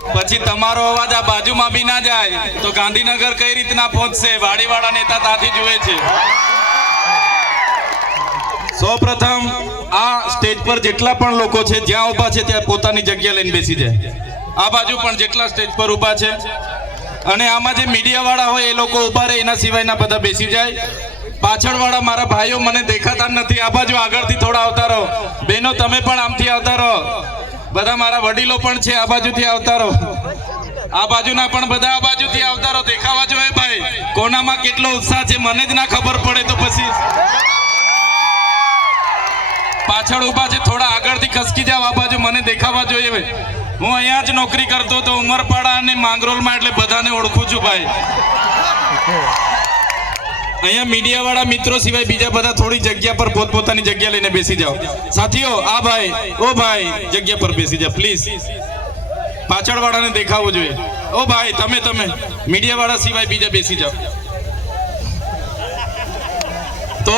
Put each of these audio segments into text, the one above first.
પછી તમારો અવાજ આ બાજુમાં બી ના જાય તો ગાંધીનગર કઈ રીતના પહોંચશે? વાડીવાળા નેતા ત્યાંથી જુએ છે. સૌપ્રથમ આ સ્ટેજ પર જેટલા પણ લોકો છે જ્યાં ઊભા છે ત્યાં પોતાની જગ્યા લઈને બેસી જાય. આ બાજુ પણ જેટલા સ્ટેજ પર ઊભા છે અને આમાં જે મીડિયા વાળા હોય એ લોકો ઊભા રહે, એના સિવાયના બધા બેસી જાય. પાછળવાળા મારા ભાઈઓ મને દેખાતા નથી, આ બાજુ આગળથી થોડા આવતા રહો. બહેનો તમે પણ આમથી આવતા રહો. બધા મારા વડીલો પણ છે, આ બાજુથી આવતા રહો. આ બાજુના પણ બધા આ બાજુથી આવતા રહો. દેખાવા જોઈએ ભાઈ, કોનામાં કેટલો ઉત્સાહ છે મને જ ના ખબર પડે તો પછી પાછળ ઊભા છે થોડા આગળથી ખસકી જાવ. આ બાજુ મને દેખાવા જોઈએ. હું અહીંયા જ નોકરી કરતો હતો ઉમરપાડા અને માંગરોળમાં, એટલે બધાને ઓળખું છું ભાઈ. અહીંયા મીડિયા વાળા મિત્રો સિવાય બીજા બધા થોડી જગ્યા પર પોતપોતાની જગ્યા લઈને બેસી જાઓ. સાથીઓ આ ભાઈ, ઓ ભાઈ જગ્યા પર બેસી જાઓ પ્લીઝ. પાછળ વાળાને દેખાવું જોઈએ. ઓ ભાઈ તમે મીડિયા વાળા સિવાય બીજા બેસી જાઓ. તો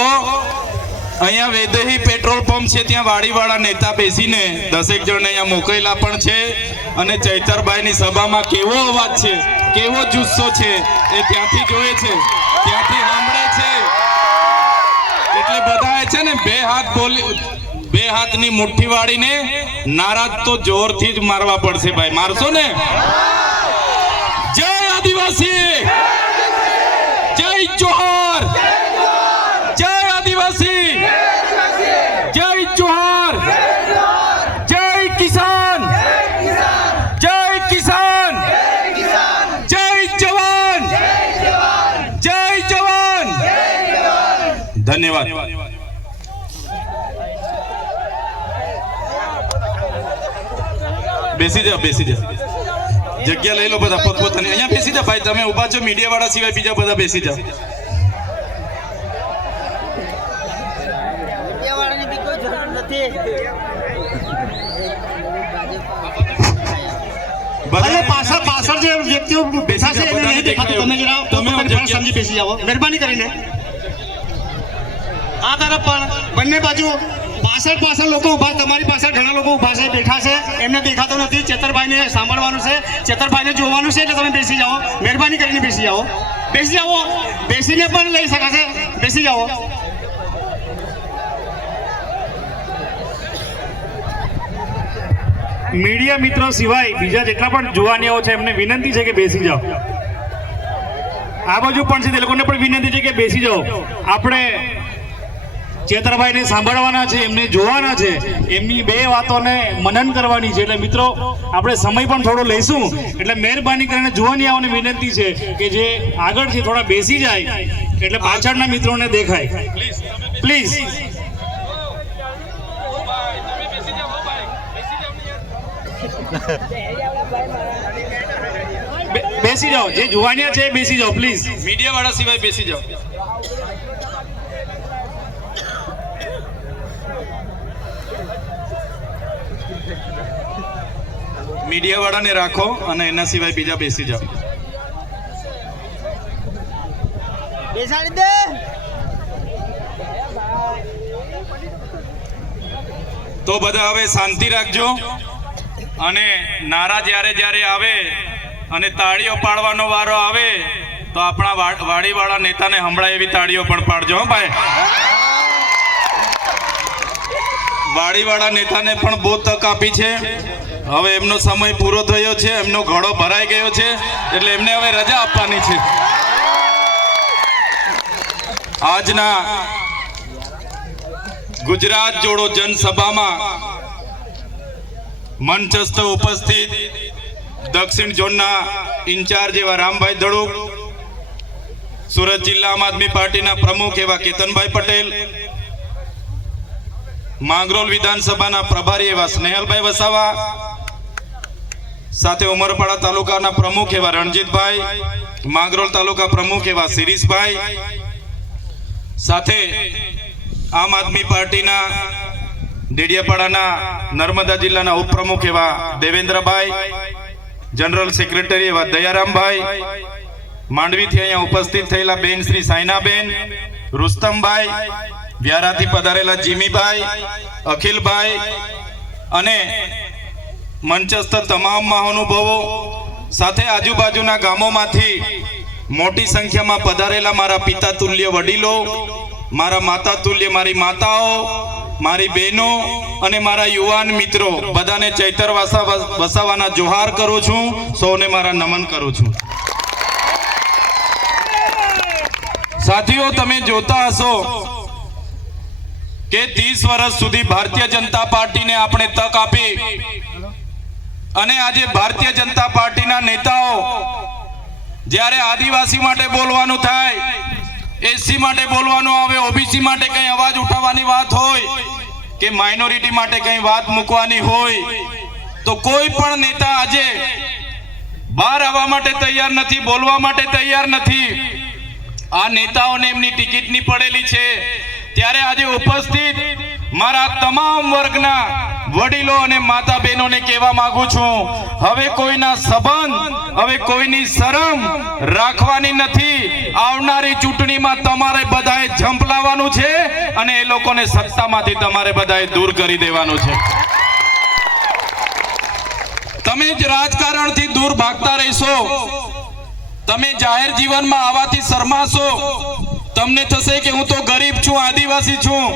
અહીંયા વેદેહી પેટ્રોલ પંપ છે, ત્યાં વાડીવાળા નેતા બેસીને 10 જણ અહીંયા મોકલેલા પણ છે. અને ચૈતરભાઈની સભામાં કેવો અવાજ છે, કેવો જુસ્સો છે એ ત્યાંથી જોયે છે, ત્યાંથી સાંભળે છે. એટલે બધાએ છે ને બે હાથની મુઠ્ઠી વાળીને નારાજ તો જોરથી જ મારવા પડશે ભાઈ. મારશો ને? જય આદિવાસી, જય જોહાર, જય આદિવાસી, જય જોહાર, જય કિસાન, જય કિસાન, જય જવાન, જય જવાન. ધન્યવાદ. બેસી જાઓ, બેસી જાઓ, જગ્યા લઈ લો બધા પોતપોતાની. અહીંયા બેસી જાઓ ભાઈ, તમે ઊભા છો મીડિયા વાળા સિવાય બીજા બધા બેસી જાઓ. પાછળ જે વ્યક્તિઓ બેઠા છે એને નહીં દેખાતું, તમે જરા સમજી બેસી જાઓ મહેરબાની કરીને. આ તરફ પણ બંને બાજુ પાછળ લોકો ઉભા, તમારી પાછળ ઘણા લોકો ઉભા છે, બેઠા છે, એમને દેખાતો નથી. ચેતરભાઈને સાંભળવાનું છે, ચેતરભાઈને જોવાનું છે, એટલે તમે બેસી જાઓ મહેરબાની કરીને. બેસી જાઓ, બેસી જાઓ, બેસીને પણ લઈ શકાશે. બેસી જાઓ. મીડિયા મિત્રો સિવાય બીજા જેટલા પણ જોવાનીઓ છે એમને વિનંતી છે કે બેસી જાઓ. આ બાજુ પણ છે તે લોકોને પણ વિનંતી છે કે બેસી જાઓ. આપણે ચેતરભાઈને સાંભળવાના છે, એમને જોવાના છે, એમની બે વાતોને મનન કરવાની છે. એટલે મિત્રો આપણે સમય પણ થોડો લઈશું, એટલે મહેરબાની કરીને જોવાની આવવાની વિનંતી છે કે જે આગળથી થોડા બેસી જાય એટલે પાછળના મિત્રોને દેખાય. પ્લીઝ બેસી જાઓ. જે જોવાનિયા છે બેસી જાઓ પ્લીઝ. મીડિયા વાળા સિવાય બેસી જાઓ. મીડિયા વાળાને રાખો અને એના સિવાય બીજા બેસી જાઓ. બેસાડી દે. તો બધા હવે શાંતિ રાખજો અને નારા જ્યારે આવે અને તાળીઓ પાડવાનો વારો આવે તો આપણા વાડીવાળા નેતાને હમણાં એવી તાળીઓ પણ પાડજો. હો ભાઈ, વાડીવાળા નેતાને પણ બહુ તક આપી છે. હવે એમનો સમય પૂરો થયો છે, એમનો ઘડો ભરાઈ ગયો છે, એટલે એમને હવે રજા આપવાની છે. આજના ગુજરાત જોડો જનસભામાં મંચસ્થ ઉપસ્થિત દક્ષિણ ઝોનના ઇન્ચાર્જ એવા રામભાઈ ધડુક, સુરત જિલ્લા આમ આદમી પાર્ટીના પ્રમુખ એવા કેતનભાઈ પટેલ, માંગરોળ વિધાનસભાના પ્રભારી એવા સ્નેહલભાઈ વસાવા, સાથે ઉમરપાડા તાલુકાના પ્રમુખ એવા રણજીતભાઈ, માંગરોળ તાલુકા પ્રમુખ એવા શિરીષભાઈ, સાથે આમ આદમી પાર્ટીના ડેડિયાપાડાના નર્મદા જિલ્લાના ઉપપ્રમુખ એવા દેવેન્દ્રભાઈ, જનરલ સેક્રેટરી એવા દયારામભાઈ, માંડવીથી અહીંયા ઉપસ્થિત થયેલા બેન શ્રી સાયનાબેન, રુસ્તમભાઈ, વ્યારાથી પધારેલા જીમીભાઈ, અખિલભાઈ અને મંચસ્થ તમામ મહાનુભાવો સાથે આજુબાજુના ગામોમાંથી મોટી સંખ્યામાં પધારેલા મારા પિતા તુલ્ય વડીલો, મારા માતા તુલ્ય મારી માતાઓ, મારી બહેનો અને મારા યુવાન મિત્રો બધાને ચૈતર વસાવાના જોહાર કરું છું. સૌને મારા નમન કરું છું. સાથીઓ, તમે જોતા હશો કે 30 વર્ષ સુધી ભારતીય જનતા પાર્ટીને આપણે તક આપી અને આજે ભારતીય જનતા પાર્ટીના નેતાઓ જ્યારે આદિવાસી માટે બોલવાનું થાય, એસસી માટે બોલવાનું આવે, ઓબીસી માટે કંઈ અવાજ ઉઠાવવાની વાત હોય કે માઇનોરિટી માટે કંઈ વાત મૂકવાની હોય તો કોઈ પણ નેતા આજે બહાર આવવા માટે તૈયાર નથી, બોલવા માટે તૈયાર નથી. આ નેતાઓને એમની ટિકિટની પડેલી છે. ત્યારે આજે ઉપસ્થિત મારા તમામ વર્ગના વડીલો અને માતા બહેનોને કહેવા માંગુ છું, હવે કોઈના સંબંધ, હવે કોઈની શરમ રાખવાની નથી. આવનારી ચૂંટણીમાં તમારે બધાએ ઝંપલાવવાનું છે અને એ લોકોને સત્તામાંથી તમારે બધાએ દૂર કરી દેવાનું છે. તમે જ રાજકારણથી દૂર ભાગતા રહેશો, તમે જાહેર જીવનમાં આવવાથી શરમાશો. તમને થશે કે હું તો ગરીબ છું, આદિવાસી છું,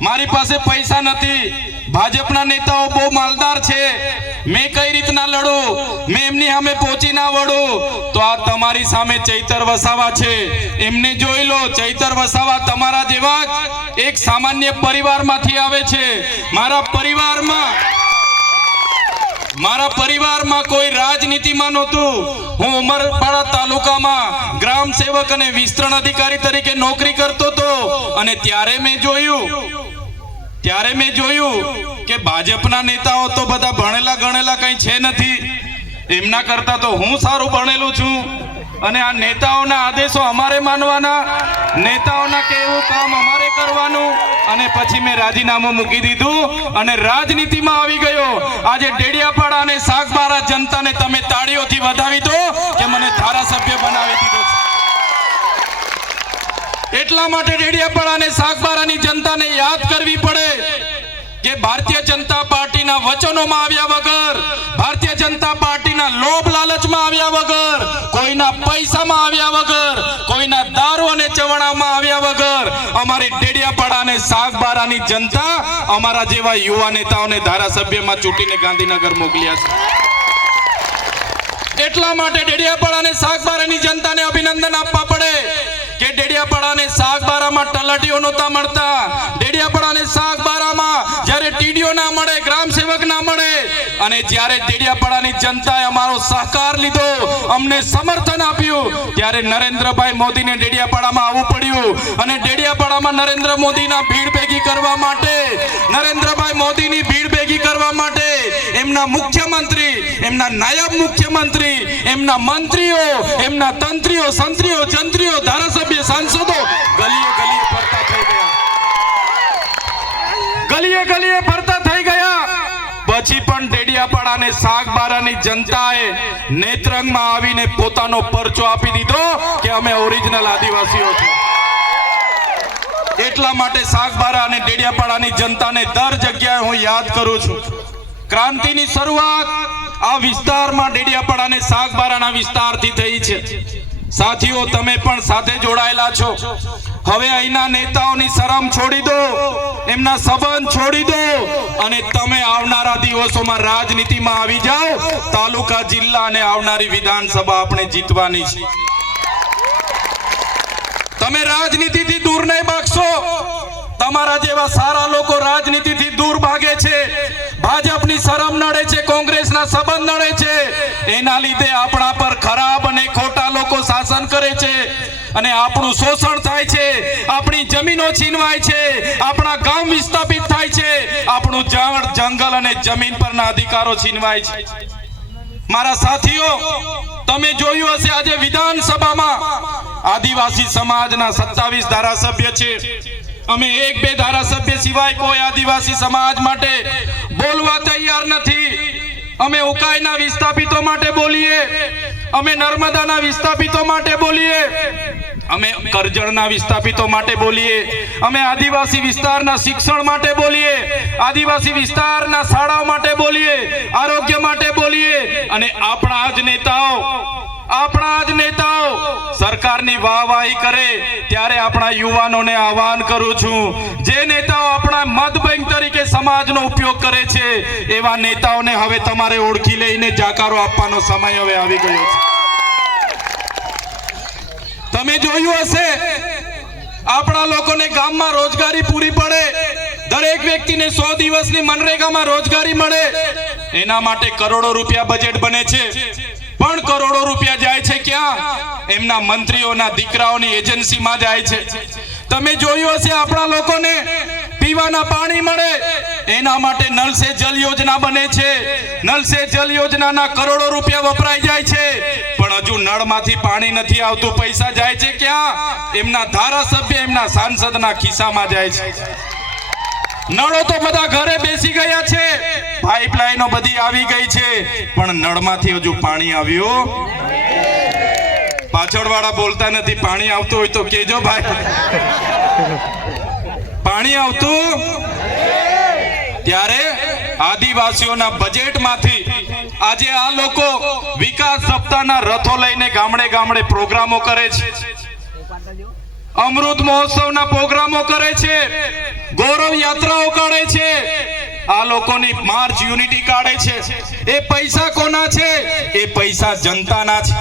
મારી પાસે પૈસા નથી, ભાજપના નેતાઓ બહુ માલદાર છે, મેં કઈ રીતના લડું, મેં એમની સામે પહોંચી ના વળું. તો આ તમારી સામે ચૈતર વસાવા છે, એમને જોઈ લો. ચૈતર વસાવા તમારા જેવા જ એક સામાન્ય પરિવારમાંથી આવે છે. મારા પરિવારમાં કોઈ રાજનીતિમાં નહોતું. હું ઉમરપાડા તાલુકામાં ગ્રામ સેવક અને વિસ્તરણ અધિકારી તરીકે નોકરી કરતો હતો અને ત્યારે મેં જોયું કે ભાજપના નેતાઓ તો બધા ભણેલા ગણેલા કંઈ છે નથી, એમના કરતા તો હું સારું ભણેલું છું અને આ નેતાઓના આદેશો અમારે માનવાના, નેતાઓના કહેવું કામ અમારે કરવાનું. અને પછી મેં રાજીનામું મૂકી દીધું અને રાજનીતિમાં આવી ગયો. આજે ડેડિયાપાડા અને સાગબારા જનતાને તમે તાળીઓથી વધાવી દો કે મને ધારાસભ્ય બનાવી દીધો છે. એટલા માટે ડેડિયાપાડા અને સાગબારાની જનતાને યાદ કરવી પડે કે ભારતીય જનતા પાર્ટીના વચનોમાં આવ્યા વગર, ભારતીય જનતા પાર્ટીના લોભ લાલચમાં આવ્યા વગર, કોઈના પૈસામાં આવ્યા વગર, કોઈના દારૂ અને ચવણામાં આવ્યા વગર અમારી ડેડિયાપાડા અને સાગબારાની જનતા અમારા જેવા યુવા નેતાઓને ધારાસભ્યમાં ચૂંટીને ગાંધીનગર મોકલ્યા છે. એટલા માટે ડેડિયાપાડા અને સાગબારાની જનતાને અભિનંદન આપવા પડે કે ડેડિયાપાડા અને સાગબારામાં તલાટીઓ નહોતા મળતા. ડેડિયાપાડા અને સાગબારામાં જ્યારે ટીડીઓ ના મળે, ગ્રામ સેવક ના મળે અને જ્યારે ડેડિયાપાડાની જનતાએ અમારો સહકાર લીધો, અમને સમર્થન આપ્યું, ત્યારે નરેન્દ્રભાઈ મોદીને ડેડિયાપાડામાં આવવું પડ્યું અને ડેડિયાપાડામાં નરેન્દ્ર મોદીના ભીડ ભેગી કરવા માટે, નરેન્દ્રભાઈ મોદીની ભીડ ભેગી કરવા માટે એમના મુખ્યમંત્રી, એમના નાયબ મુખ્યમંત્રી, એમના મંત્રીઓ, એમના તંત્રીઓ, સંત્રીઓ, જંત્રીઓ, ધારાસભ્ય, સાંસદો ગલીએ ગલીએ ફરતા થઈ ગયા. ગલીએ ગલીએ ફરતા થઈ ગયા. પછી પણ ડેડિયાપાડા અને સાગબારાની જનતાએ નેત્રંગમાં આવીને પોતાનો પરચો આપી દીધો કે અમે ઓરિજિનલ આદિવાસીઓ છીએ. એટલા માટે સાગબારા અને ડેડિયાપાડાની જનતાને દર જગ્યાએ હું યાદ કરું છું. ક્રાંતિની શરૂઆત આ વિસ્તારમાં ડેડિયાપાડા અને સાગબારાના વિસ્તારથી થઈ છે. સાથીઓ, તમે પણ સાથે જોડાયેલા છો. હવે અહીંના નેતાઓની શરમ છોડી દો, એમના સંબંધ છોડી દો અને તમે આવનારા દિવસોમાં રાજનીતિમાં આવી જાઓ. તાલુકા, જિલ્લા અને આવનારી વિધાનસભા આપણે જીતવાની છે. તમે રાજનીતિથી દૂર નહીં ભાગશો. તમારા જેવા સારા લોકો રાજનીતિથી દૂર ભાગે છે. ભાજપની શરમ નડે છે, કોંગ્રેસના સંબંધ નડે છે, એના લીધે આપણા પર ખરાબ અને ખોટા લોકો શાસન કરે છે અને આપણું શોષણ થાય છે, આપણી જમીનો છીનવાય છે, આપણા ગામ વિસ્થાપિત થાય છે, આપણું ઝાડ, જંગલ અને જમીન પરના અધિકારો છીનવાય છે. મારા સાથીઓ, તમે જોયું હશે આજે વિધાનસભામાં આદિવાસી સમાજના 27 ધારાસભ્ય છે. અમે 1-2 ધારાસભ્ય સિવાય કોઈ આદિવાસી સમાજ માટે બોલવા તૈયાર નથી. અમે ઉકાઈના વિસ્થાપિતો માટે બોલીએ, અમે નર્મદાના વિસ્થાપિતો માટે બોલીએ, અમે કરજણના વિસ્થાપિતો માટે બોલીએ, અમે આદિવાસી વિસ્તારના શિક્ષણ માટે બોલીએ, આદિવાસી વિસ્તારના શાળાઓ માટે બોલીએ, આરોગ્ય માટે બોલીએ, અને આપણા જ નેતાઓ સરકારની વાહવાહી કરે ત્યારે આપણા યુવાનોને આહવાન કરું છું, જે નેતાઓ આપણા મત બેંક તરીકે સમાજનો ઉપયોગ કરે છે એવા નેતાઓને હવે તમારે ઓળખી લઈને જાકારો આપવાનો સમય હવે આવી ગયો છે. તમે જોયું હશે, આપણા લોકોને ગામમાં રોજગારી પૂરી પડે, દરેક વ્યક્તિને 100 દિવસની મનરેગામાં રોજગારી મળે, એના માટે કરોડો રૂપિયા બજેટ બને છે. પણ કરોડો રૂપિયા જાય છે ક્યાં? એમના મંત્રીઓના દીકરાઓની એજન્સીમાં જાય છે. તમે જોયું હશે, આપણા લોકોને પીવાના પાણી મળે એના માટે નલ સે જલ યોજના બને છે. નલ સે જલ યોજનાના કરોડો રૂપિયા વપરાઈ જાય છે, પણ હજુ નળમાંથી પાણી નથી આવતું. પૈસા જાય છે ક્યાં? એમના ધારાસભ્ય, એમના સાંસદના ખિસ્સામાં જાય છે. નળો તો બધા ઘરે બેસી ગયા છે, પાઇપલાઈનો બધી આવી ગઈ છે, પણ નળમાંથી હજુ પાણી આવ્યું. પાછળવાળા બોલતા નથી. પાણી આવતું હોય તો કેજો ભાઈ. પાણી આવતું? ત્યારે આદિવાસીઓના બજેટમાંથી આજે આ લોકો વિકાસ સપ્તાહના રથો લઈને ગામડે ગામડે પ્રોગ્રામો કરે છે, અમૃત મહોત્સવના પ્રોગ્રામો કરે છે, ગૌરવ યાત્રાઓ કાઢે છે, આ લોકોની માર્ચ યુનિટી કાઢે છે. એ પૈસા કોના છે? એ પૈસા જનતાના છે.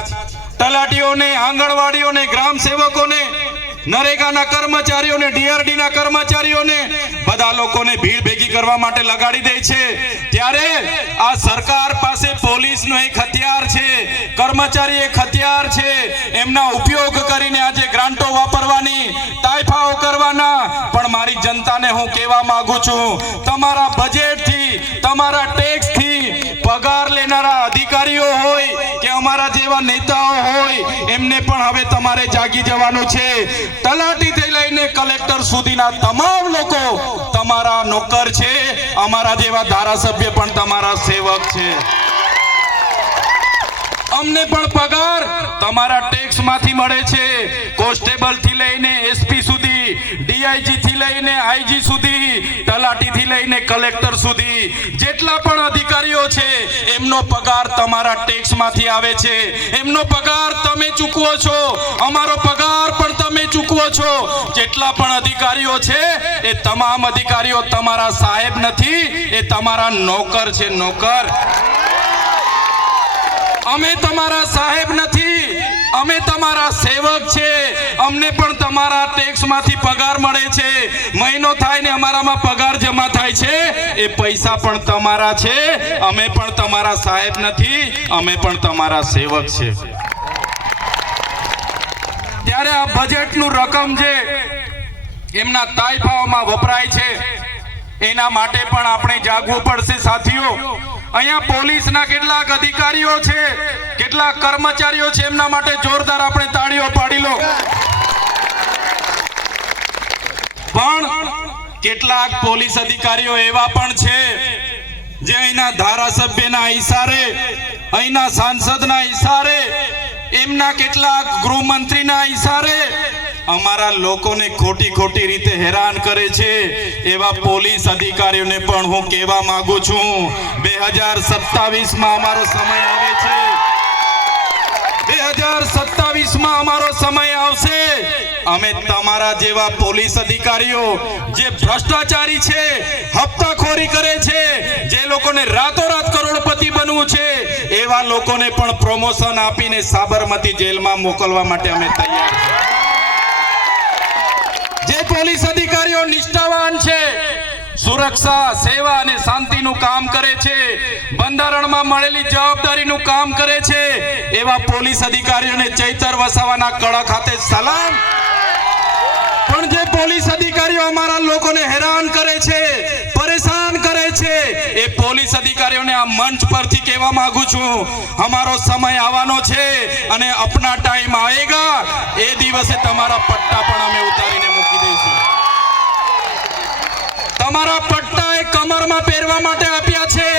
તલાટીઓને, આંગણવાડીઓને, ગ્રામ સેવકોને, નરેગાના કર્મચારીઓને, ડીઆરડીના કર્મચારીઓને, બધા લોકોને ભીડ ભેગી કરવા માટે લગાડી દે છે. ત્યારે આ સરકાર પાસે પોલીસનો એક હથિયાર છે, કર્મચારી એક હથિયાર છે. એમના ઉપયોગ કરીને આજે ગ્રાન્ટો વાપરવાની, તાઇફાઓ કરવાના. પણ મારી જનતાને હું કહેવા માંગુ છું, તમારા બજેટથી, તમારા ટેક્સથી પગાર લેનારા અધિકારીઓ હોય કે અમારા જેવા નેતાઓ હોય, એમને પણ હવે તમારે જાગી જવાનું છે. તલાટીથી લઈને કલેક્ટર સુધીના તમામ લોકો તમારા નોકર છે. અમારા જેવા ધારાસભ્ય પણ તમારા સેવક છે. અમને પણ પગાર તમારા ટેક્સ માંથી મળે છે. કોન્સ્ટેબલ થી લઈને એસપી સુધી, ડીઆઈજી થી લઈને આઈજી સુધી, તલાટી થી લઈને કલેક્ટર સુધી જેટલા પણ અધિકારીઓ છે એમનો પગાર તમારા ટેક્સ માંથી આવે છે. એમનો પગાર તમે ચૂકવો છો, અમારો પગાર પણ તમે ચૂકવો છો. જેટલા પણ અધિકારીઓ છે એ તમામ અધિકારીઓ તમારા સાહેબ નથી, એ તમારા નોકર છે, નોકર. અમે તમારા સાહેબ નથી, અમે તમારા સેવક છે. અમને પણ તમારા ટેક્સ માંથી પગાર મળે છે. મહિનો થાય ને અમારામાં પગાર જમા થાય છે, એ પૈસા પણ તમારા છે. અમે પણ તમારા સાહેબ નથી, અમે પણ તમારા સેવક છે. ત્યારે આ બજેટનું રકમ જે એમના તાઇફાઓમાં વપરાય છે એના માટે પણ આપણે જાગવું પડશે સાથીઓ. અહીંયા પોલીસના કેટલાક અધિકારીઓ છે, કેટલાક કર્મચારીઓ છે, એમના માટે જોરદાર આપણે તાળીઓ પાડી લો. પણ કેટલાક પોલીસ અધિકારીઓ એવા પણ છે જે અહીંના ધારાસભ્યના ઈશારે, અહીંના સાંસદના ઈશારે, એમના કેટલાક ગૃહમંત્રીના ઈશારે અમારા લોકોને ખોટી રીતે હેરાન કરે છે. એવા પોલીસ અધિકારીઓને પણ હું કહેવા માંગુ છું, 2027માં અમારો સમય આવે છે. 2027માં અમારો સમય આવશે. અમે તમારા જેવા પોલીસ અધિકારીઓ જે ભ્રષ્ટાચારી છે, હપ્તાખોરી કરે છે, જે લોકોને રાતોરાત કરોડપતિ બનવું છે, એવા લોકોને પણ પ્રમોશન આપીને સાબરમતી જેલમાં મોકલવા માટે અમે તૈયાર છીએ. જે પોલીસ અધિકારીઓ નિષ્ઠાવાન છે, સુરક્ષા, સેવા અને શાંતિનું કામ કરે છે, બંધારણમાં મળેલી જવાબદારીનું કામ કરે છે, એવા પોલીસ અધિકારીઓને ચૈતર વસાવાના કડા ખાતે સલામ. પણ જે પોલીસ અધિકારીઓ અમારા લોકોને હેરાન કરે છે, પરેશાન કરે છે, એ પોલીસ અધિકારીઓને આ મંચ પરથી કહેવા માંગુ છું, અમારો સમય આવવાનો છે અને અપના ટાઈમ આएगा. એ દિવસે તમારા પટ્ટા પણ અમે ઉતારીને મૂકી દઈશું. તમારા પટ્ટા એ કમરમાં પહેરવા માટે આપ્યા છે.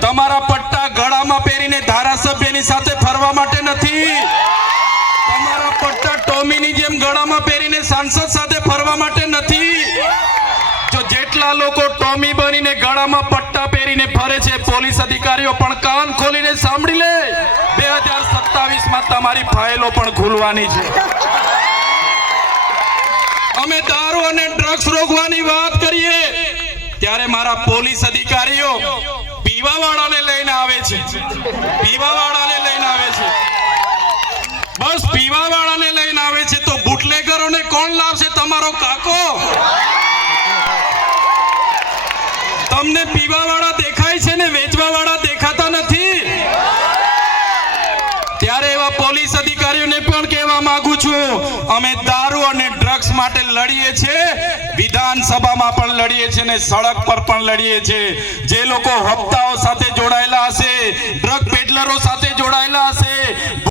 તમારા પટ્ટા ગળામાં પહેરીને ધારાસભ્યની સાથે ફરવા માટે નથી. તમારા પટ્ટા ટોમીની જેમ સાંસદ સાથે ફરવા માટે નથી. જો જેટલા લોકો ટોમી બનીને ગળામાં પટ્ટા પહેરીને ફરે છે, પોલીસ અધિકારીઓ પણ કાન ખોલીને સાંભળી લે, 2027માં તમારી ફાઇલો પણ ખુલવાની છે. અમે દારૂ અને ડ્રગ્સ રોકવાની વાત કરીએ ત્યારે મારા પોલીસ અધિકારીઓ પીવાવાળાને લઈને આવે છે. બસ પીવાવાળાને લઈને આવે છે તો બુટલેગરોને કોણ લાવશે? તમારો કાકો. તમને પીવાવાળા દેખાય છે ને વેચવાવાળા દેખાતા નથી. ત્યારે એવા પોલીસ અધિકારીઓને પણ કહેવા માંગુ છું, અમે દારૂ અને ડ્રગ્સ માટે લડીએ છીએ, વિધાનસભામાં પણ લડીએ છીએ ને સડક પર પણ લડીએ છીએ. જે લોકો હપ્તાઓ સાથે જોડાયેલા હશે, ડ્રગ પેડલરો સાથે જોડાયેલા હશે,